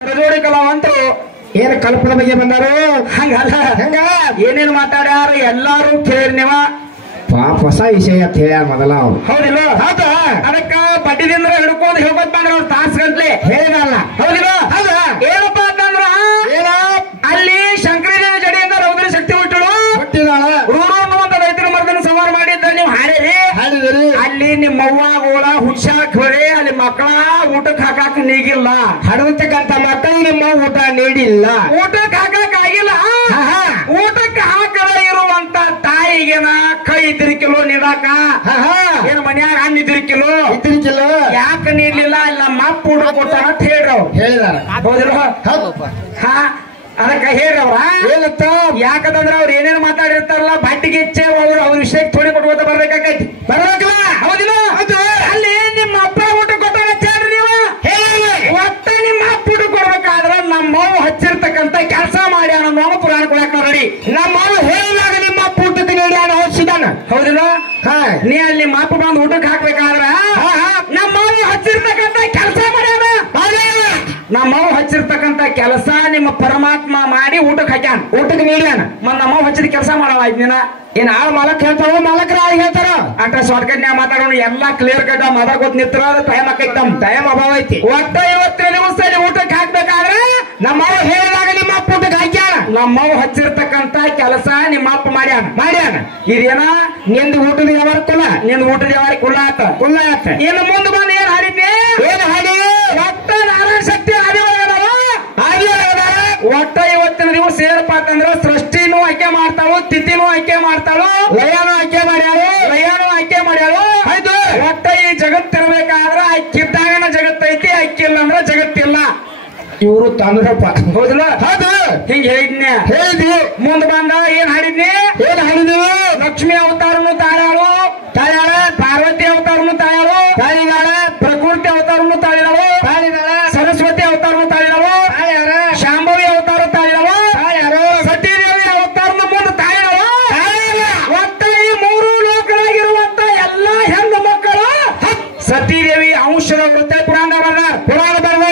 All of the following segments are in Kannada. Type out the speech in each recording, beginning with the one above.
ರಜೋಡಿ ಕಲಾವಂತರು ಏನ್ ಕಲ್ಪನೆ ಬಗ್ಗೆ ಬಂದಾರು ಹಂಗಲ್ಲ ಹೆಂಗ ಏನೇನು ಮಾತಾಡ್ಯಾರ ಎಲ್ಲಾರು ಕೇಳಿ ನೀವ ಪಾಪ ಹೊಸ ವಿಷಯ ಅಂತ ಹೇಳ್ಯಾರ ಮೊದಲ ಅವ್ರು ಹೌದಿಲ್ಲ ಹೌದಾ ಅದಕ್ಕ ಬಡ್ಡಿದಿಂದ ಹಿಡ್ಕೊಂಡು ಹೇಳ್ಕೊತ ಬಂದ್ರ ಅವ್ರು ತಾಸ್ ಗಂಟ್ಲೆ ಹೇಳಿದಲ್ಲ ಹೌದಿಲ್ಲ ಹೌದಾ ಏನಪ್ಪಾ ಅಂತಂದ್ರ ಏನ ಅಲ್ಲಿ ಶಂಕರದೇವಿ ಜಡಿಯಿಂದ ರೌದ್ರ ಶಕ್ತಿ ಹುಟ್ಟಳು ಹುಟ್ಟಿದಾಳ ರೂರು ಅನ್ನುವಂತ ರೈತರ ಮರ್ದನ ಸಂಹಾರ ಮಾಡಿದ್ದ ನೀವು ಹಾಡಿರಿ ಹಾಡಿದಿರಿ ಅಲ್ಲಿ ನಿಮ್ಮ ಅವ್ವ ಗೋಳ ಹುಡ್ಸಾಕ್ ಹೊರೆ ಅಲ್ಲಿ ಮಕ್ಕಳ ಊಟಕ್ಕೆ ಹಾಕಾಕ ನೀಗಿಲ್ಲ ಹಡತಕ್ಕಂತ ಮಕ್ಕಳಿಗೆ ನಿಮ್ಮ ಊಟ ನೀಡಿಲ್ಲ ಊಟಕ್ಕೆ ಹಾಕಾಕ ಆಗಿಲ್ಲ ಊಟಕ್ಕೆ ಹಾಕದ ಇರುವಂತ ತಾಯಿಗೆನ ಕೈ ತಿರುಕಿಲೋ ನೀಡಾಕ ಏನು ಮನ್ಯಾಗ ಹಣ್ಣು ಇದ್ರಿಕಿಲೋ ಇದ್ರಿಕಿಲ್ಲ ಯಾಕೆ ನೀಡ್ಲಿಲ್ಲ ಇಲ್ಲ ಮಪ್ಪ ಹುಡುಗ ಕೊಟ್ಟಾನ ಅಂತ ಹೇಳ್ರಿ ಅವ್ರು ಹೇಳಿದಾರ ಹೌದಿಲ್ಲ ಹಾ ಅದಕ್ಕ ಹೇಳ್ರವ್ರ ಏನತ್ತ ಯಾಕಂದ್ರ ಅವ್ರು ಏನೇನು ಮಾತಾಡಿರ್ತಾರಲ್ಲ ಬಟ್ಟಿಗೆ ಇಚ್ಛೆ ಅವ್ರ ವಿಷಯಕ್ಕೆ ಥೋಡಿ ಕೊಟ್ಕೋತ ಬರ್ಬೇಕಾಗೈತಿ ಬರ್ಬೇಕಲ್ಲ ಹೌದಿಲ್ಲ ಅಲ್ಲಿ ನಿಮ್ಮ ಅಪ್ಪ ಊಟ ಕೊಟ್ಟಾರ ಹೇಳ್ರಿ ನೀವು ಒಟ್ಟ ನಿಮ್ಮ ಅಪ್ಪ ಊಟ ಕೊಡ್ಬೇಕಾದ್ರ ನಮ್ಮವ್ ಹಚ್ಚಿರ್ತಕ್ಕಂತ ಕೆಲಸ ಮಾಡ್ಯಾನ ಅನ್ನೋ ಪುರಾಣ ಕೊಡಕ್ ರೆಡಿ ನಮ್ಮವ್ರು ಹೇಳಿದಾಗ ನಿಮ್ಮ ಅಪ್ಪ ಊಟಕ್ಕೆ ನೀಡ್ಯಾನ ಔಷಧಾನ ಹೌದಿಲ್ಲ ಹಾ ನೀ ಅಲ್ಲಿ ಮಾಪ ಬಂದು ಊಟಕ್ಕೆ ಹಾಕ್ಬೇಕಾದ್ರ ನಮ್ಮವ್ ಹಚ್ಚಿರ್ತಕ್ಕಂತ ಕೆಲಸ ಮಾಡ್ಯಾನ ನಮ್ಮವ್ ಹಚ್ಚಿರ್ತಕ್ಕಂತ ಕೆಲಸ ನಿಮ್ಮ ಪರಮಾತ್ಮ ಮಾಡಿ ಊಟಕ್ಕೆ ಹಾಕ್ಯಾನ ಊಟಕ್ಕೆ ನೀಡ್ಯಾನ ನಮ್ಮವ್ ಹಚ್ಚಿದ ಕೆಲಸ ಮಾಡಲ್ಲ ಇದನ್ನ ಏನ್ ಆಳ್ ಮಾಲಕ್ ಹೇಳ್ತಾರ ಮಾಲಕ್ರ ಹೇಳ್ತಾರ ಅಟ್ಟ ಶಾರ್ಟ್ಕಟ್ ನ್ಯಾಗ ಮಾತಾಡೋಣ ಎಲ್ಲಾ ಕ್ಲಿಯರ್ ಕಟ್ ಮಾತಾಡ್ಕೋತ ನಿತ್ರ ಟೈಮ್ ಆಕೈತಿ ನಮ್ ಟೈಮ್ ಅಭಾವ ಐತಿ ಒಟ್ಟ ಇವತ್ತಿನ ದಿವಸ ಊಟಕ್ಕೆ ಹಾಕ್ಬೇಕಾದ್ರೆ ನಮ್ಮವ್ರು ಹೇಳಿದಾಗ ನಿಮ್ಮ ಅಪ್ಪ ಊಟಕ್ಕೆ ಹಾಕ್ಯಾನ ನಮ್ಮವ್ ಹಚ್ಚಿರ್ತಕ್ಕಂತ ಕೆಲಸ ನಿಮ್ಮ ಅಪ್ಪ ಮಾಡ್ಯಾನ ಇದೇನ ನಿಂದು ಊಟದ ವ್ಯವಹಾರ ಕುಲ ನಿಂದ ಊಟದ ಯಾವಾಗ ಕುಲ್ಲ ಆತ ಕುಲ್ಲ ಆತ ಇನ್ನು ಮುಂದೆ ಬಂದು ಏನ್ ಹಾಡಿದ್ನಿ ಏನ್ ಹಾಡಿ ಒಟ್ಟ ನಾರಾಯಣ ಶಕ್ತಿ ಹಾಡಿ ಒಟ್ಟ ಇವತ್ತಿನ ದಿವಸ ಏನಪ್ಪಾ ಅಂತಂದ್ರ ಸೃಷ್ಟಿನೂ ಆಯ್ಕೆ ಮಾಡ್ತಾಳು ತಿಥಿನೂ ಆಯ್ಕೆ ಮಾಡ್ತಾಳು ಲಯನೂ ಆಯ್ಕೆ ಮಾಡ್ಯಾಳು ಆಯ್ತು ಒಟ್ಟ ಈ ಜಗತ್ತಿರ್ಬೇಕಾದ್ರ ಅಕ್ಕಿದ್ದಾಗನ ಜಗತ್ತೈತಿ ಅಕ್ಕಿಲ್ಲ ಅಂದ್ರ ಜಗತ್ತಿಲ್ಲ ಇವರು ತಂದ್ರಪ್ಪ ಹೌದಿಲ್ಲ ಹೌದು ಹಿಂಗ ಹೇಳಿದ್ನೆ ಹೇಳಿದ್ವಿ ಮುಂದ್ ಬಂದ ಏನ್ ಹಾಡಿದ್ನಿ ಏನ್ ಹಾಡಿದ್ವಿ ಲಕ್ಷ್ಮಿ ಅವತಾರನು ತಾಳ್ಯಾಳು ಪಾರ್ವತಿ ಅವತಾರನು ತಾಳಿದಾಳ ಪ್ರಕೃತಿ ಅವತಾರನು ತಾಳಿದಾಳು ಸರಸ್ವತಿ ಅವತಾರನು ತಾಳಿದಾಳು ಶಾಂಭವಿ ಅವತಾರ ತಾಳಿದಾಳು ಸತೀದೇವಿ ಅವತಾರನು ಮುಂದೆ ತಾಳಿದಾಳು ಒಟ್ಟ ಈ ಮೂರು ಲೋಕರಾಗಿರುವಂತ ಎಲ್ಲಾ ಹೆಣ್ಣು ಮಕ್ಕಳು ಸತೀದೇವಿ ಅಂಶದ ವೃತ್ತ ಪುರಾಣ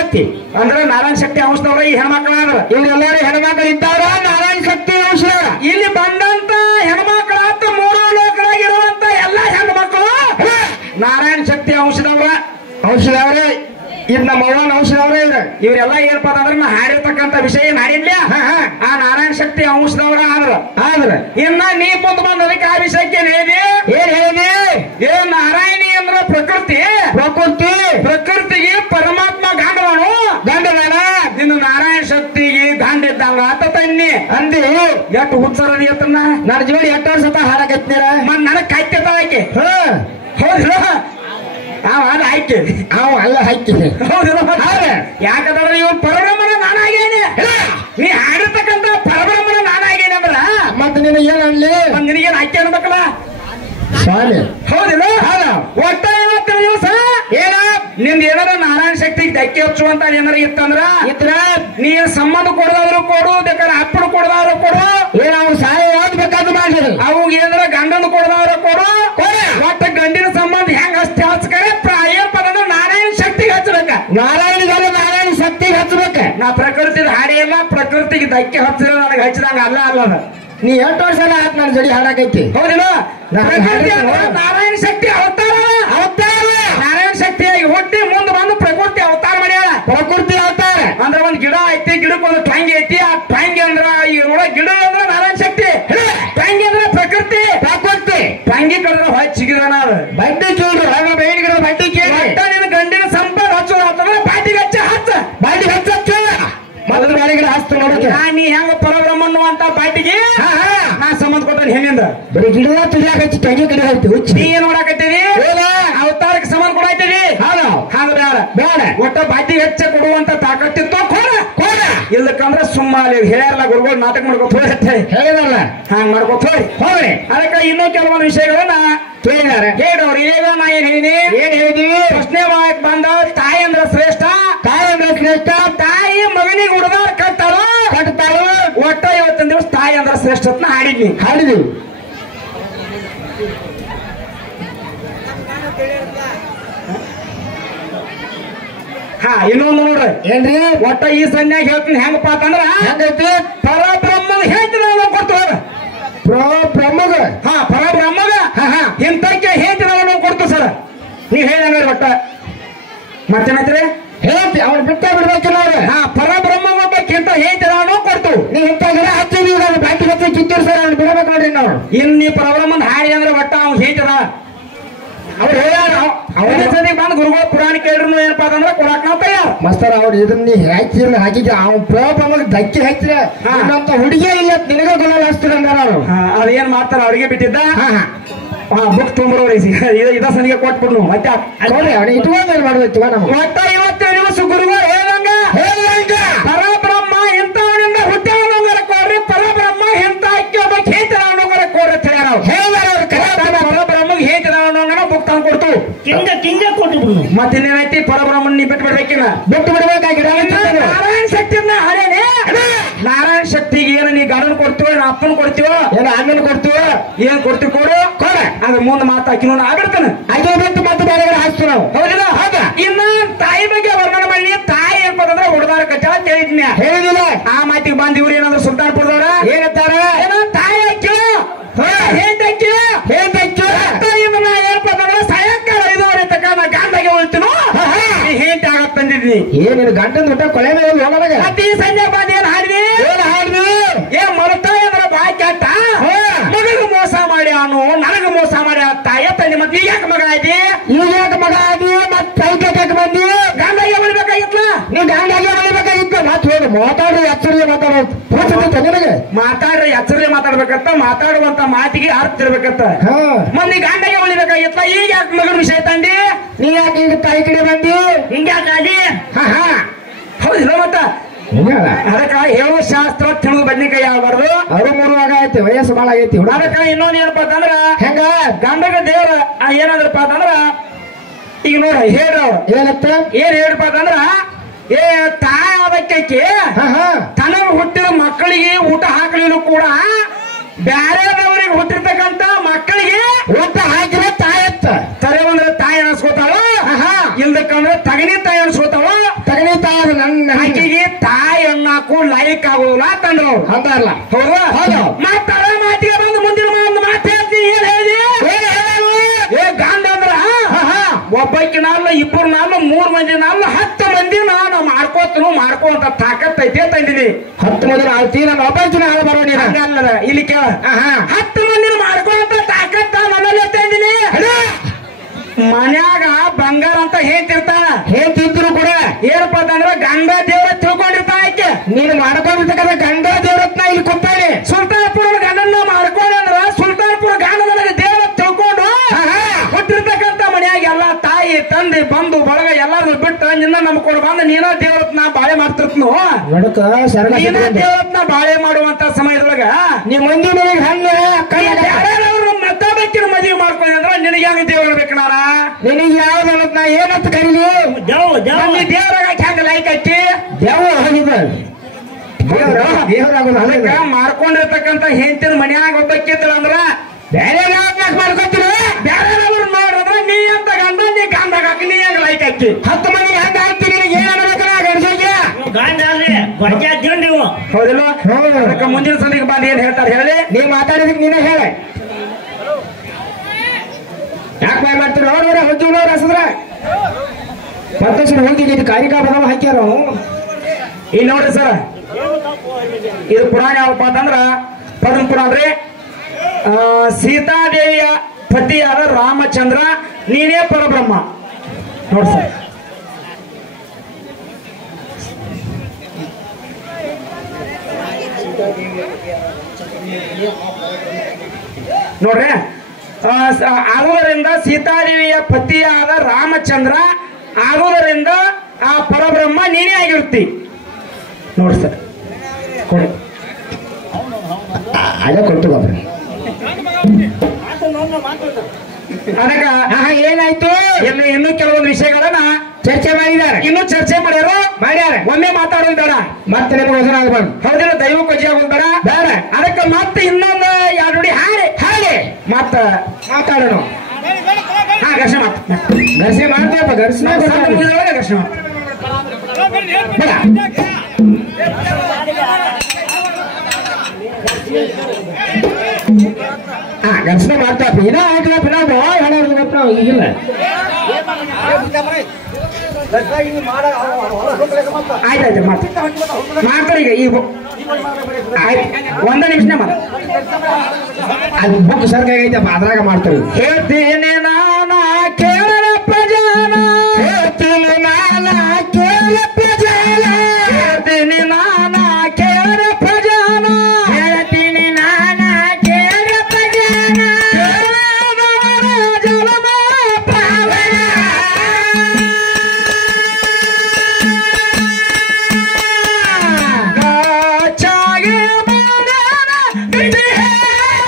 ಬರ್ತೈತಿ ಅಂದ್ರ ನಾರಾಯಣ ಶಕ್ತಿ ಅಂಶದವ್ರ ಈ ಹೆಣ್ಮಕ್ಳಾದ್ರ ಇವ್ರೆಲ್ಲರೂ ಹೆಣ್ಮಕ್ಳು ಇದ್ದಾರ ನಾರಾಯಣ ಶಕ್ತಿ ಅಂಶ ಇಲ್ಲಿ ಬಂದಂತ ಹೆಣ್ಮಕ್ಳಾತ ಮೂರು ಲೋಕರಾಗಿರುವಂತ ಎಲ್ಲಾ ಹೆಣ್ಮಕ್ಳು ನಾರಾಯಣ ಶಕ್ತಿ ಔಷಧವ್ರೆ ಇದ್ ನಮ್ಮ ಅವ್ವನ ಔಷಧವ್ರೆ ಇವ್ರೆಲ್ಲ ಏನಪ್ಪಾ ಅಂದ್ರೆ ನಾ ಹಾಡಿರ್ತಕ್ಕಂತ ವಿಷಯ ಏನ್ ಹಾಡಿದ್ಲ ಆ ನಾರಾಯಣ ಶಕ್ತಿ ಅಂಶದವ್ರ ಆದ್ರ ಇನ್ನ ನೀ ಮುಂದ್ ಬಂದ ಅದಕ್ಕೆ ಆ ವಿಷಯಕ್ಕೆ ಏನ್ ಹೇಳಿದಿ ಏನ್ ನಾರಾಯಣಿ ಅಂದ್ರ ಪ್ರಕೃತಿಗೆ ಪರಮಾತ್ಮ ಗಂಡದಾನ ನಿನ್ನ ನಾರಾಯಣ ಶಕ್ತಿಗೆ ಗಂಡ ಇದ್ದಂಗ ಆತ ತನ್ನಿ ಅಂದಿ ಎಷ್ಟು ಹುಚ್ಚರದಿ ಅತ್ತನ್ನ ನನ್ನ ಜೋಡಿ 8 ವರ್ಷ ಹಾಡಕತ್ತೀರ ಮತ್ ನನಗ್ ಕಾಯ್ತದ ಆಯ್ಕೆ ಹೌದಿಲ್ಲ ಅದ ಆಯ್ಕೆ ಅವ ಅಲ್ಲ ಹಾಕಿ ಹೌದಿಲ್ಲ ಯಾಕಂದ್ರೆ ಇವ್ ಪರಬ್ರಹ್ಮನ ನಾನಾಗೇನೆ ನೀ ಹಾಡಿರ್ತಕ್ಕಂತ ಪರಬ್ರಹ್ಮನ ನಾನಾಗೇನೆ ಅಂದ್ರ ಮತ್ತೆ ನಿನ್ನ ಏನ್ ಅನ್ಲಿ ನಿನಗೇನ್ ಆಯ್ಕೆ ಅನ್ಬೇಕಲ್ಲ ಸ್ವಾಮಿ ಹೌದಿಲ್ಲ ಒಟ್ಟ ಇವತ್ತಿನ ದಿವಸ ಏನ ನಿಂದ ಏನಾರ ನಾರಾಯಣ ಶಕ್ತಿಗೆ ಧಕ್ಕೆ ಹಚ್ಚುವಂತ ಏನಾರ ಇದ್ರ ನೀನ್ ಸಂಬಂಧ ಕೊಡದಾದ್ರು ಕೊಡು ಬೇಕಾದ್ರೆ ಅಪ್ಪಡು ಕೊಡದಾದ್ರು ಕೊಡು ಏನ್ ಅವ್ರು ಸಹಾಯ ಯಾವ್ದು ಬೇಕಾದ್ರು ಮಾಡಿದ್ರು ಅವು ಏನಾರ ಗಂಡನ ಕೊಡದಾದ್ರು ಕೊಡು ಒಟ್ಟ ಗಂಡಿನ ಸಂಬಂಧ ಹೆಂಗ ಅಷ್ಟೇ ಹಚ್ಕರೆ ಏನ್ ಪದ ನಾರಾಯಣ ಶಕ್ತಿಗೆ ಹಚ್ಚಬೇಕ ನಾರಾಯಣ ಶಕ್ತಿಗೆ ಹಚ್ಚಬೇಕ ನಾ ಪ್ರಕೃತಿದ ಹಾಡಿ ಇಲ್ಲ ಪ್ರಕೃತಿಗೆ ಧಕ್ಕೆ ಹಚ್ಚಿದ್ರೆ ನನಗೆ ಹಚ್ಚಿದಂಗ ಅಲ್ಲ ನೀ 8 ವರ್ಷ ಆತ್ ನನ್ನ ಜೋಡಿ ಹಾಡಕೈತಿ ಹೌದಿಲ್ಲ ನಾರಾಯಣ ಶಕ್ತಿ ಅವತಾರ ನಾರಾಯಣ ಶಕ್ತಿಯಾಗಿ ಹುಟ್ಟಿ ಮುಂದೆ ಬಂದು ಪ್ರಕೃತಿ ಅವತಾರ ಮಾಡ್ಯಾಳ ಪ್ರಕೃತಿ ಅವತಾರ ಅಂದ್ರೆ ಒಂದ್ ಗಿಡ ಐತಿ ಗಿಡಕ್ಕೆ ಒಂದು ಟ್ಯಾಂಗಿ ಐತಿ ಆ ಟ್ಯಾಂಗಿ ಅಂದ್ರ ಈ ಗಿಡ ಅಂದ್ರ ನಾರಾಯಣ ಶಕ್ತಿ ಟ್ಯಾಂಗಿ ಅಂದ್ರ ಪ್ರಕೃತಿ ಟ್ಯಾಂಗಿ ಕಳೆದ್ರೆ ಹೊಚ್ಚಿಗಿದ ನಾವು ಬಡ್ಡಿ ಕೇಳ್ರಿ ಬೇಡಿ ಗಿಡ ಬಡ್ಡಿ ಕೇಳಿ ನಿನ್ನ ಗಂಡಿನ ಸಂಪರ್ಕ ಹಚ್ಚೋದು ಅಂತಂದ್ರೆ ಬಾಟಿಗೆ ಹಚ್ಚ ಬಡ್ಡಿ ಹಚ್ಚ ಮೊದಲು ಬೇರೆ ಗಿಡ ಹಚ್ತ ನೋಡಕ್ಕೆ ನೀ ಹೆಂಗ ಪರಬ್ರಹ್ಮಣ್ಣು ಅಂತ ಬಾಟಿಗೆ ನಾ ಸಂಬಂಧ ಕೊಟ್ಟೆ ಹೆಂಗಿಂದ ಬರೀ ಗಿಡದ ತುಳಿಯಾಕ ಹಚ್ಚಿ ತೆಂಗಿ ಗಿಡ ಹಚ್ಚಿ ಹುಚ್ಚಿ ನೀ ಏನ್ ಮಾಡಾಕತ್ತೀವಿ ಅವತಾರಕ್ಕೆ ಸಂಬಂಧ ಕೊಡಾಯ್ತೀವಿ ಬೇಡ ಒಟ್ಟ ಬಾಟಿಗೆ ಹಚ್ಚ ಕೊಡುವಂತ ತಾಕತ್ತಿತ್ತು ಕೊಡ ಇಲ್ಲಕ್ಕಂದ್ರೆ ಸುಮ್ಮ ಹೇಳ್ಯಾರಲ್ಲ ಗುರುಗಳು ನಾಟಕ ಮಾಡ್ಕೊತ ಹೇಳಿದಾರಲ್ಲ ಹಂಗ ಮಾಡ್ಕೊತ ಹೋಗ್ರಿ ಅದಕ್ಕೆ ಇನ್ನೂ ಕೆಲವೊಂದು ವಿಷಯಗಳನ್ನ ಹೇಳಿದಾರೆ ಹೇಳ್ರಿ ಈಗ ನಾ ಏನ್ ಹೇಳಿದೀವಿ ಪ್ರಶ್ನೆ ಬಂದ ತಾಯಿ ಅಂದ್ರ ಶ್ರೇಷ್ಠ ತಾಯಿ ಮಗನಿಗೆ ಹುಡುಗಾರ ಕಟ್ತಾಳು ಒಟ್ಟ ಇವತ್ತಿನ ದಿವಸ ತಾಯಿ ಅಂದ್ರ ಶ್ರೇಷ್ಠತ್ನ ಹಾಡಿದ್ವಿ ಇನ್ನೊಂದು ನೋಡ್ರಿ ಏನ್ರಿ ಒಟ್ಟ ಈ ಸನ್ಯಾಗ ಹೇಳ್ತೀನಿ ಹೆಂಗಪ್ಪ ಅಂತಂದ್ರ ಹೆಂಗೈತಿ ಪರಬ್ರಹ್ಮದ ಹೇಳ್ತೀನಿ ನಾವು ಕೊಡ್ತೀವಿ ಬ್ರಹ್ಮಗ ಪರಬ್ರಹ್ಮಗ ಇಂತಕ್ಕೆ ಹೇಳ್ತೀನಿ ನಾವು ಕೊಡ್ತೀವಿ ಸರ್ ನೀವ್ ಹೇಳಿ ಒಟ್ಟ ಮತ್ತೇನೈತ್ರಿ ಹೇಳ್ತಿ ಅವ್ನು ಬಿಟ್ಟ ಬಿಡ್ಬೇಕಿಲ್ಲ ಅವ್ರು ಪರಬ್ರಹ್ಮ ಒಬ್ಬಕ್ಕಿಂತ ಹೇಳ್ತೀನಿ ನಾವು ಕೊಡ್ತೀವಿ ನೀ ಇಂಥ ಗಿಡ ಹಚ್ಚಿದೀವಿ ಬಾಕಿ ಹಚ್ಚಿ ಕಿತ್ತೀರಿ ಸರ್ ಅವ್ನು ಬಿಡಬೇಕು ನೋಡ್ರಿ ನಾವು ಇನ್ ನೀ ಪರಬ್ರಹ್ಮನ್ ಹಾಡಿ ಅಂದ್ರೆ ಒಟ್ಟ ಅವ್ನು ಹೇಳ್ತದ ಅವ್ರು ಹೇಳ್ಯಾರ ಅವ್ರ ಸದಿಗೆ ಬಂದು ಗುರುಗಳು ಪುರಾಣ ಕೇಳಿದ್ರು ಏನಪ್ಪಾ ಅಂತಂದ್ರೆ ಕೊಡಾಕ್ ನಾವು ತಯಾರ ಮಸ್ತಾರ ಅವ್ರು ಇದನ್ನ ನೀ ಹಾಕಿದ್ದೆ ಅವ್ನು ಬ್ರಹ್ಮಗೆ ಧಕ್ಕೆ ಹಾಕಿದ್ರೆ ಅಂತ ಹುಡುಗಿಯೇ ಇಲ್ಲ ನಿನಗ ಗುಲಾಲ್ ಹಚ್ತೀರ ಅಂದಾರ ಅವ್ರು ಅದೇನ್ ಮಾಡ್ತಾರ ಅವ್ರಿಗೆ ಬಿಟ್ಟಿದ್ದ ಬುಕ್ ತೊಂಬರೋರಿ ಇದ ಸನಿಗೆ ಕೊಟ್ಬಿಡ್ನು ಮತ್ತೆ ಅವ್ನು ಇಟ್ಕೊಂಡ್ ಏನ್ ಮಾಡ್ಬೇಕು ನಮ್ಗೆ ಒಟ್ಟ ಇವತ್ತು ದಿವಸ ಗುರುಗಳು ಹೇಳ್ದಂಗ ಪರಬ್ರಹ್ಮ ಎಂತವನಿಂದ ಹುಟ್ಟವನಂಗರ ಕೊಡ್ರಿ ಪರಬ್ರಹ್ಮ ಎಂತ ಅಕ್ಕಿ ಒಬ್ಬ ಹೇತನವನಂಗರ ಕೊಡ್ರಿ ಅಂತ ಹೇಳ್ಯಾರ ಪರಬ್ರಹ್ಮಗೆ ಹೇತನವನಂಗನ ಬುಕ್ ತಂದು ಕೊಡ್ತು ಕಿಂಗ ಕೊಟ್ಟು ಮತ್ತೆ ಇನ್ನೇನೈತಿ ಪರಬ್ರಹ್ಮನ್ ನೀ ಬಿಟ್ಟು ಬಿಡ್ಬೇಕಿಲ್ಲ ಬಿಟ್ಟು ಬಿಡ್ಬೇಕಾಗಿರ ನಾರಾಯಣ ಶಕ್ತಿಯನ್ನ ಹರೇನೆ ನಾರಾಯಣ ಶಕ್ತಿಗೆ ಏನು ನೀ ಗಂಡನ್ ಕೊಡ್ತೀವ ನಾ ಅಪ್ಪನ್ ಕೊಡ್ತೀವ ಏನೋ ಅಣ್ಣನ ಕೊಡ್ತೀವ ಏನ್ ಕೊಡ್ತೀವಿ ಕೊಡು ಅದ್ರ ಮುಂದೆ ಮಾತಾಕಿ ಆಗಿರ್ತಾನೆ ಅದೇ ಬಿಟ್ಟು ಮತ್ತೆ ಬೇರೆ ಹಾಕ್ತೀವಿ ನಾವು ಹೌದಿಲ್ಲ ಇನ್ನ ತಾಯಿ ಬಗ್ಗೆ ವರ್ಣನೆ ಮಾಡಿ ತಾಯಿ ಏನಪ್ಪಂದ್ರೆ ಹುಡುಗಾರ ಕಚ್ಚಾ ಕೇಳಿದ್ನ ಹೇಳಿದಿಲ್ಲ ಆ ಮಾತಿಗೆ ಬಂದ್ ಇವ್ರು ಏನಾದ್ರು ಸುಲ್ತಾನ್ಪುರದವ್ರ ಏನಂತಾರ ಏನೋ ತಾಯಿ ಅಕ್ಕಿ ಹೇಳ್ತಕ್ಕಿ ನಾ ಏನಪ್ಪ ಅಂತಂದ್ರೆ ಸಾಯಂಕಾಲ 5:30 ತಕ್ಕ ನಾ ಗಾಂಧಾಗೆ ಉಳ್ತೀನೋ ಹೇಂಟಿ ಆಗತ್ ತಂದಿದ್ನಿ ಏನಿದು ಗಂಟನ್ ದುಡ್ಡ ಕೊಳೆ ಮೇಲೆ ಹೋಗೋದಾಗ ಮತ್ತೆ ಈ ಸಂಜೆ ಬಂದ್ ಏನ್ ಹಾಡ್ವಿ ಮರತಾ ಅಂದ್ರೆ ಬಾಯ್ ಕೆಟ್ಟ ಮಗಗ ಮೋಸ ಮಾಡಿ ಅವನು ನನಗ ಮೋಸ ಮಾಡಿ ತಾಯ ತಂದೆ ಮತ್ತೆ ಈಗ ಯಾಕೆ ಮಗ ಆಯ್ತಿ ಈಗ ಯಾಕೆ ಮಗ ಆದಿ ಮತ್ತೆ ಕೈಕೆ ಬಂದಿ ಗಾಂಧಾಗೆ ಉಳಿಬೇಕಾಗಿತ್ಲ ನೀವು ಗಾಂಧಾಗೆ ಉಳಿಬೇಕಾಗಿತ್ತು ಮತ್ತೆ ಹೋಗಿ ಮಾತಾಡಿ ಎಚ್ಚರಿಕೆ ಮಾತಾಡೋದು ನಿನಗೆ ಮಾತಾಡ್ರಿ ಎಚ್ಚರಿಕೆ ಮಾತಾಡ್ಬೇಕಂತ ಮಾತಾಡುವಂತ ಮಾತಿಗೆ ಅರ್ಥ ಇರ್ಬೇಕಂತ ಮಂದಿ ಗಾಂಧಾಗೆ ಉಳಿಬೇಕಾಗಿತ್ಲ ಈಗ ಯಾಕೆ ಮಗನ ವಿಷಯ ತಂದಿ ನೀ ಯಾಕೆ ಈಗ ತಾಯಿ ಕಡೆ ಬಂದಿ ಹಿಂಗ್ಯಾಕಾಗಿ ಹೌದಿಲ್ಲ ಮತ್ತ ಅದಕ್ಕ ಹೇಳುವ ಶಾಸ್ತ್ರ ತಿಳಿದು ಬದ್ನಿಕಾಯಿ ಆಗ್ಬಾರ್ದು ಅವರು 3 ಆಗ ಐತಿ ವಯಸ್ಸು ಬಾಳ ಆಗೈತಿ ಅದಕ್ಕ ಇನ್ನೊಂದ್ ಏನಪ್ಪಾ ಅಂತಂದ್ರ ಹೆಂಗ ಗಂಡಗ ದೇವ್ರ ಏನಾದ್ರಪ್ಪ ಅಂತಂದ್ರ ಈಗ ನೋಡ ಹೇಳ್ರವ್ರ ಏನತ್ತ ಏನ್ ಹೇಳ್ರಪ್ಪ ಅಂತಂದ್ರ ತಾಯಿ ಅದಕ್ಕೆ ತನಗ ಹುಟ್ಟಿದ ಮಕ್ಕಳಿಗೆ ಊಟ ಹಾಕಲಿಲ್ಲ ಕೂಡ ಬ್ಯಾರೆದವರಿಗೆ ಹುಟ್ಟಿರ್ತಕ್ಕಂತ ಮಕ್ಕಳಿಗೆ ಊಟ ಹಾಕಿದ್ರೆ ತಾಯತ್ತ ತಲೆ ಅಂದ್ರೆ ತಾಯಿ ಅನ್ಸ್ಕೋತಾಳ ಇಲ್ದಕ್ಕಂದ್ರೆ ತಗನಿ ತಾಯಿ ಅನ್ಸ್ಕೋತಾಳ ತಗನಿ ತಾಯಿ ನನ್ನ ಆಕೆಗೆ ತಾಯಿ ಅನ್ನಾಕು ಲೈಕ್ ಆಗೋದಿಲ್ಲ ತಂದ್ರು ಅಂತಾರಲ್ಲ ಹೌದು ಮಾತಾಡ ಮಾತಿಗೆ ಬಂದು ಮುಂದಿನ ಒಂದು ಮಾತು ಹೇಳ್ತೀನಿ ಏನ್ ಹೇಳಿ ಗಂಡ ಅಂದ್ರ ಒಬ್ಬಕ್ಕೆ ನಾಲ್ 2 ನಾಲ್ 3 ಮಂದಿ ನಾಲ್ 10 ಮಂದಿ ನಾನು ಮಾಡ್ಕೋಂತ ತಾಕತ್ ಐತೆ ತಂದಿನಿ 10 ಮಂದಿ ಆಳ್ತಿ ನಾನು ಒಬ್ಬ ಆಳ ಬರೋಣ ಹಂಗಲ್ಲದ ಇಲ್ಲಿ ಕೇಳ 10 ಮಂದಿ ಮಾಡ್ಕೋಂತ ತಾಕತ್ತ ನನ್ನಲ್ಲಿ ತಂದಿನಿ ಮನ್ಯಾಗ ಬಂಗಾರ ಅಂತ ಹೇಳ್ತಿರ್ತಾಳ ಹೇಳ್ತಿದ್ರು ಕೂಡ ಏನಪ್ಪ ಅಂತಂದ್ರೆ ಗಂಡ ದೇವ್ರ ತಿಳ್ಕೊಂಡಿರ್ತಾಳ ಆಕೆ ನೀನು ಮಾಡ್ಕೊಂಡಿರ್ತಕ್ಕಂಥ ಗಂಡ ದೇವ್ರತ್ನ ಇಲ್ಲಿ ಕೊಟ್ಟಾನೆ ಸುಲ್ತಾನ್ಪುರ ಗಂಡನ್ನ ಮಾಡ್ಕೊಂಡ ಅಂದ್ರ ಸುಲ್ತಾನ್ಪುರ ಗಂಡ ನನಗೆ ದೇವ್ರ ತಿಳ್ಕೊಂಡು ಹುಟ್ಟಿರ್ತಕ್ಕಂಥ ಮನ್ಯಾಗ ಎಲ್ಲಾ ತಾಯಿ ತಂದೆ ಬಂಧು ಬಳಗ ಎಲ್ಲಾರು ಬಿಟ್ಟು ನಿನ್ನ ನಮ್ಕೊಂಡು ಬಂದ ನೀನ ದೇವ್ರತ್ನ ಬಾಳೆ ಮಾಡ್ತಿರ್ತನು ನೀನ ದೇವ್ರತ್ನ ಬಾಳೆ ಮಾಡುವಂತ ಸಮಯದೊಳಗ ನೀ ಮಂದಿ ಮನೆಗೆ ಹಂಗ ಮತ್ತೊಬ್ಬಕ್ಕಿನ ಮದುವೆ ಮಾಡ್ಕೊಂಡಿ ಅಂದ್ರ ನಿನಗೆ ಹೆಂಗ ದೇವ್ರ ಬೇಕು ನಾನ ನಿನಗೆ ಯಾವ್ದು ನಾ ಏನಂತ ಕರೀಲಿ ದೇವ್ರಾಗ ಹೆಂಗ ಲೈಕ್ ಐತಿ ದೇವ್ರ ಹೋಗಿದ್ದ ಅದಕ್ಕ ಮಾಡ್ಕೊಂಡಿರ್ತಕ್ಕಂಥ ಹೆಂಡತಿನ ಮನ್ಯಾಗ ಒಬ್ಬಕ್ಕಿದ್ದಳ ಅಂದ್ರ ಬೇರೆ ಮಾಡ್ಕೊತೀರ ಬೇರೆಯವ್ರು ನೋಡಿದ್ರ ನೀ ಅಂತ ಗಂಡ ನೀ ಗಂಡಾಗ ಹಾಕಿ ನೀ ಹೆಂಗ ಲೈಕ್ ಹಾಕಿ 10 ಮಂದಿ ಹಂಗ ಹಾಕ್ತೀನಿ ಏನ್ ಅನ್ಬೇಕಲ್ಲ ಗಂಡಸರಿಗೆ ನೀವು ಹೌದಿಲ್ಲ ಅದಕ್ಕ ಮುಂದಿನ ಸಂದಿಗೆ ಬಂದು ಏನ್ ಹೇಳ್ತಾರೆ ಹೇಳಿ ನೀವ್ ಮಾತಾಡಿದಕ್ಕೆ ನೀನೇ ಹೇಳ ಯಾಕೆ ಬಾಯ್ ಮಾಡ್ತೀರ ನೋಡ್ರ ಹೊಜ್ಜಿನವ್ರು ಹಸದ್ರ ಮತ್ತಷ್ಟು ಹೋಗಿ ಕಾರಿಕಾ ಬದವ ಹಾಕ್ಯಾರ ಇಲ್ಲಿ ನೋಡ್ರಿ ಸರ್ ಇದು ಪುರಾಣ ಯಾವಪ್ಪ ಅಂತಂದ್ರ ಪದ್ಮ ಪುರಾಣ ಅಂದ್ರೆ ಸೀತಾದೇವಿಯ ಪತಿಯಾದ ರಾಮಚಂದ್ರ ನೀನೇ ಪರಬ್ರಹ್ಮ ನೋಡಿ ಸರ್ ನೋಡ್ರಿ ಆಗುವುದರಿಂದ ಸೀತಾದೇವಿಯ ಪತಿಯಾದ ರಾಮಚಂದ್ರ ಆಗುವುದರಿಂದ ಆ ಪರಬ್ರಹ್ಮ ನೀನೇ ಆಗಿರ್ತಿ ನೋಡಿ ಸರ್ ಕೊಡಿ ಅದೇ ಕೊಟ್ಟು ಬಂದ್ರಿ ಅದಕ್ಕ ಏನಾಯ್ತು ಇನ್ನು ಕೆಲವೊಂದು ವಿಷಯಗಳನ್ನ ಚರ್ಚೆ ಮಾಡಿದ್ದಾರೆ ಇನ್ನು ಚರ್ಚೆ ಮಾಡ್ಯಾರ ಒಮ್ಮೆ ಮಾತಾಡೋದು ಬೇಡ ಮತ್ತೆ ನಿಮ್ಗೆ ಹೊಸ ಆಗ್ಬಾರ್ದು ಹೌದಿಲ್ಲ ದೈವ ಕೊಜ್ಜಿ ಆಗೋದು ಬೇಡ ಬೇಡ ಅದಕ್ಕೆ ಮತ್ತೆ ಇನ್ನೊಂದು 2 ನುಡಿ ಹಾಡಿ ಮತ್ತ ಮಾತಾಡೋಣ ಘರ್ಷಣೆ ಘರ್ಷಣೆ ಮಾಡ್ತೀವಪ್ಪ ಘರ್ಷಣೆ ಮುಗಿದೊಳಗೆ ಘರ್ಷಣೆ ಘರ್ಷಣೆ ಮಾಡ್ತಾ ಇನ್ನ ಹಾಕಿದಪ್ಪ ನಾವು ಭಾಳ ಹೇಳೋದಪ್ಪ ನಾವು ಈಗಿಲ್ಲ ಆಯ್ತಾಯ್ತು ಮಾಡ್ತಾರೆ ಈಗ ಆಯ್ತು ಒಂದೇ ನಿಮಿಷನೇ ಮಾಡ ಅದು ಬುಕ್ ಸರ್ಕಾಗೈತಪ್ಪ ಅದ್ರಾಗ ಮಾಡ್ತಾರೆ ಹೇಳ್ತೀನಿ ನಾನ ಕೇಳಪ್ಪ ಜಾನ ಹೇಳ್ತೀನಿ ನಾನ ಕೇಳಪ್ಪ ಜಾನ ಹೇಳ್ತೀನಿ ನಾನ ಕೇಳಪ್ಪ ಜಾನ ಹೇಳ್ತೀನಿ ನಾನ ಕೇಳಪ್ಪ ಜಾನ ಜಲಮ ಪಾವನ ಗಾಚಾಗೆ ಮಾಡನ ಬಿಡಿ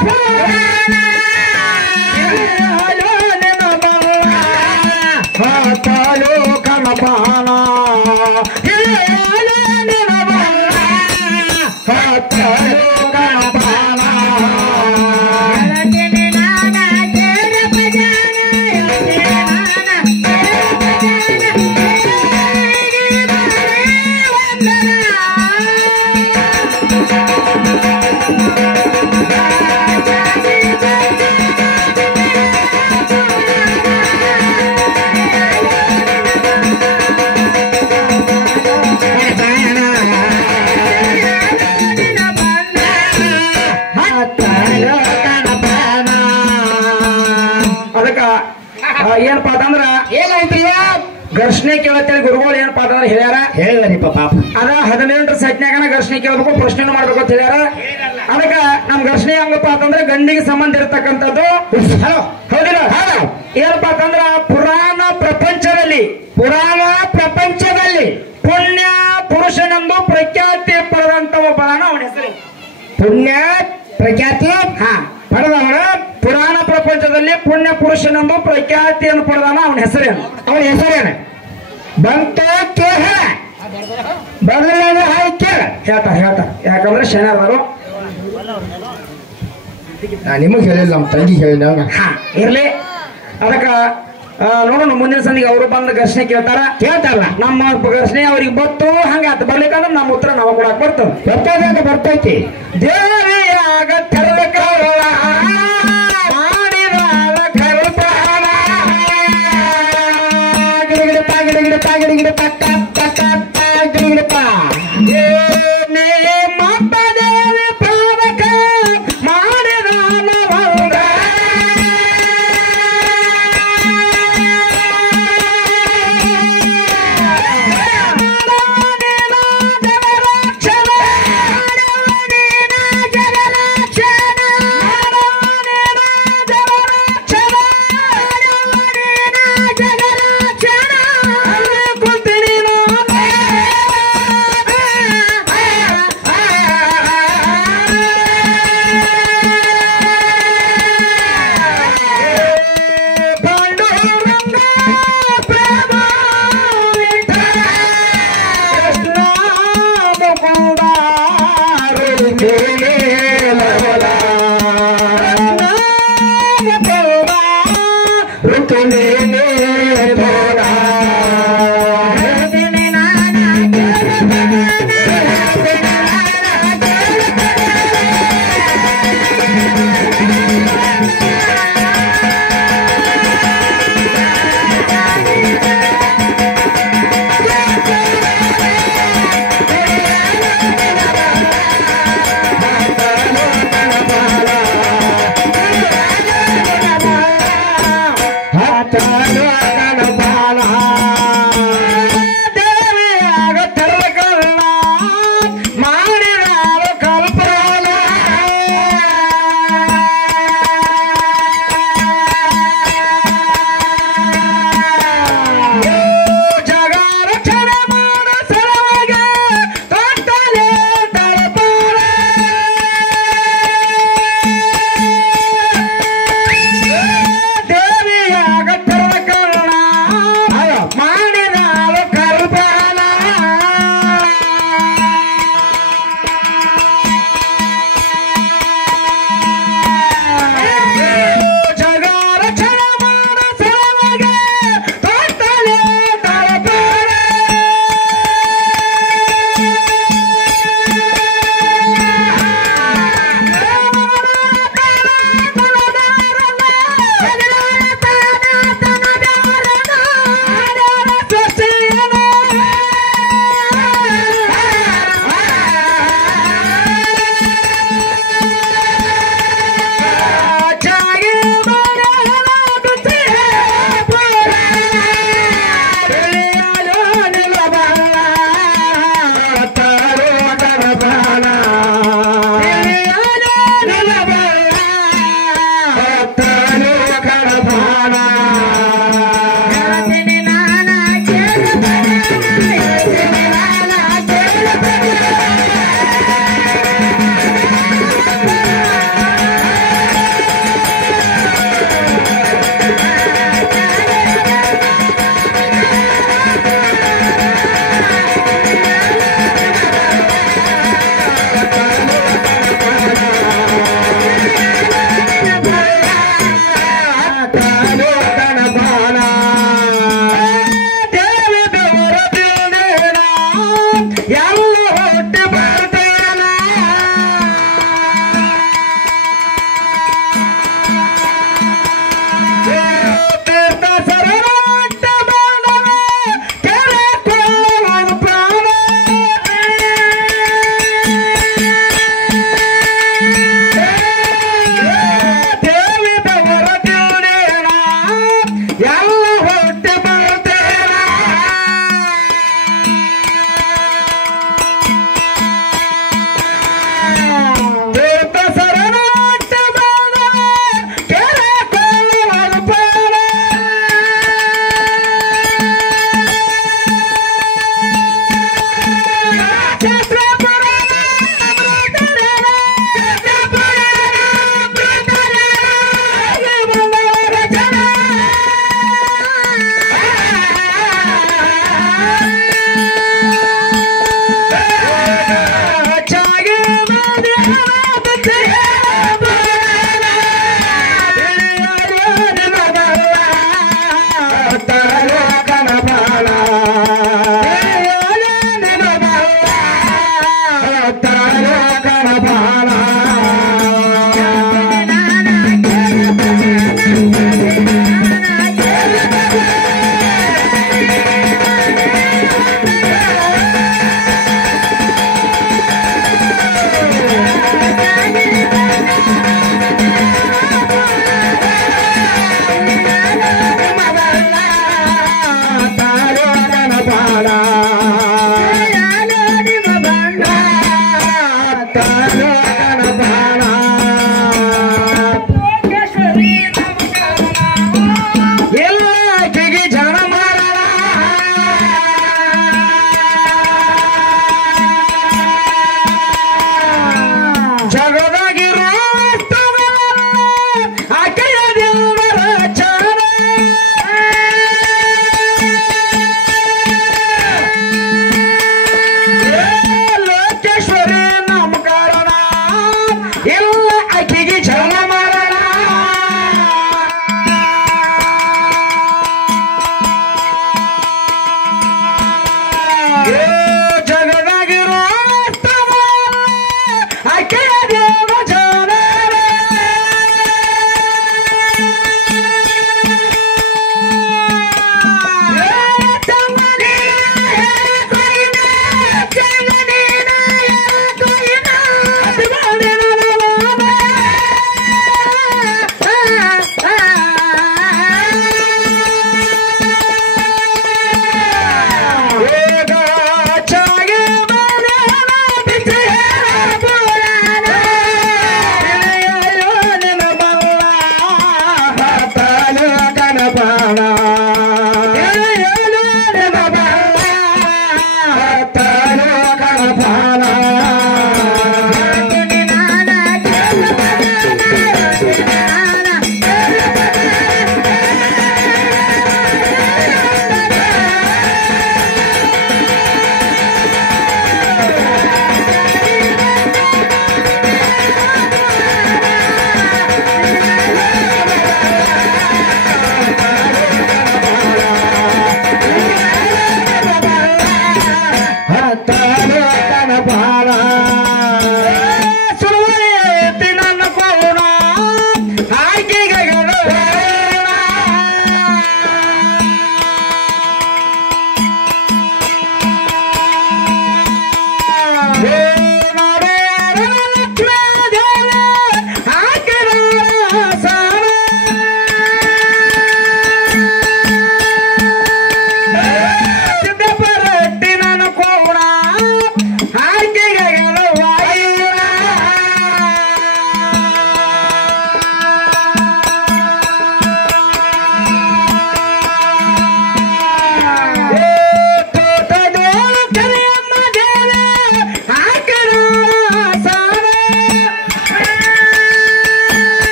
ಪುರಾಣ ಅಯೋನ ಬಲ್ಲ ಹಾತಾಳು ಕನಪಾನ ಅಯೋನ ಬಲ್ಲ ಹಾತಾಳು ಕನಪಾನ ಹೇಳ್ತೀನಿ ನಾನ ಕೇಳಪ್ಪ ಜಾನ ಹೇಳ್ತೀನಿ ಅದಕ್ಕ ಏನಪ್ಪಾ ಅಂತಂದ್ರ ಏನಾಯ್ತ್ರಿ ಘರ್ಷಣೆ ಕೇಳತ್ತೇಳಿ ಗುರುಗಳು ಏನಪ್ಪಾ ಅಂತಂದ್ರ ಹೇಳ್ಯಾರ ಹೇಳಿದ್ರಿಪ್ಪ ಪಾಪ ಅದ 18ರ ಸೆಟ್ನ್ಯಾಗನ ಘರ್ಷಣೆ ಕೇಳಬೇಕು ಪ್ರಶ್ನೆ ಮಾಡ್ಬೇಕು ಅಂತ ಹೇಳ್ಯಾರ ಅದಕ್ಕ ನಮ್ ಘರ್ಷಣೆ ಹಂಗಪ್ಪ ಅಂತಂದ್ರೆ ಗಂಡಿಗೆ ಸಂಬಂಧ ಇರತಕ್ಕಂಥದ್ದು ಹೌದಿಲ್ಲ ಏನಪ್ಪಾ ಅಂತಂದ್ರ ಪುರಾಣ ಪ್ರಪಂಚದಲ್ಲಿ ಪುಣ್ಯ ಪುರುಷನೆಂದು ಪ್ರಖ್ಯಾತಿ ಪಡೆದಂತ ಒಬ್ಬನ ಅವನ ಹೆಸರು ಪುಣ್ಯ ಪ್ರಖ್ಯಾತಿ ಪಡೆದವನ ಪುರಾಣ ಪ್ರಪಂಚದಲ್ಲಿ ಪುಣ್ಯ ಪುರುಷನೆಂದು ಪ್ರಖ್ಯಾತಿಯನ್ನು ಪಡೆದಾನ ಅವನ ಹೆಸರೇನು ಅವನ ಹೆಸರೇನು ಬಂತ ಕೇಳ ಬದಲಾದ ಹಾಕಿ ಹೇಳ್ತಾರ ಯಾಕಂದ್ರೆ ಶನಿವಾರ ನಿಮಗ್ ಹೇಳಿಲ್ಲ ನಮ್ಮ ತಂಗಿ ಹೇಳಿಲ್ಲ ಇರ್ಲಿ ಅದಕ್ಕ ನೋಡೋಣ ಮುಂದಿನ ಸಂದಿಗೆ ಅವರು ಬಂದ ಘರ್ಷಣೆ ಕೇಳ್ತಾರಲ್ಲ ನಮ್ಮ ಘರ್ಷಣೆ ಅವ್ರಿಗೆ ಬತ್ತು ಹಂಗಾತ ಬರ್ಲಿಕ್ಕಂದ್ರೆ ನಮ್ಮ ಉತ್ತರ ನಾವು ಕೊಡಕ್ ಬರ್ತದೆ ಬರ್ತೈತಿ ದೇವಿಯಾಗ ಕರೆದ ಕರಳ ಮಾಡಿದಾಳ ಕರುಪಾಣ ಗಿಡಗಿಡಪ್ಪ ಗಿಡಗಿಡಪ್ಪ ಗಿಡಗಿಡಪ್ಪ ಗಿಡಗಿಡಪ್ಪ ಏನೇ ಮಪ್ಪ ದೇವಿ ಪಾದಕ ಮಾಡಿದಾನ ಬಂದ ಜನರಕ್ಷಣ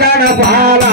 ಗಣಪಾಲ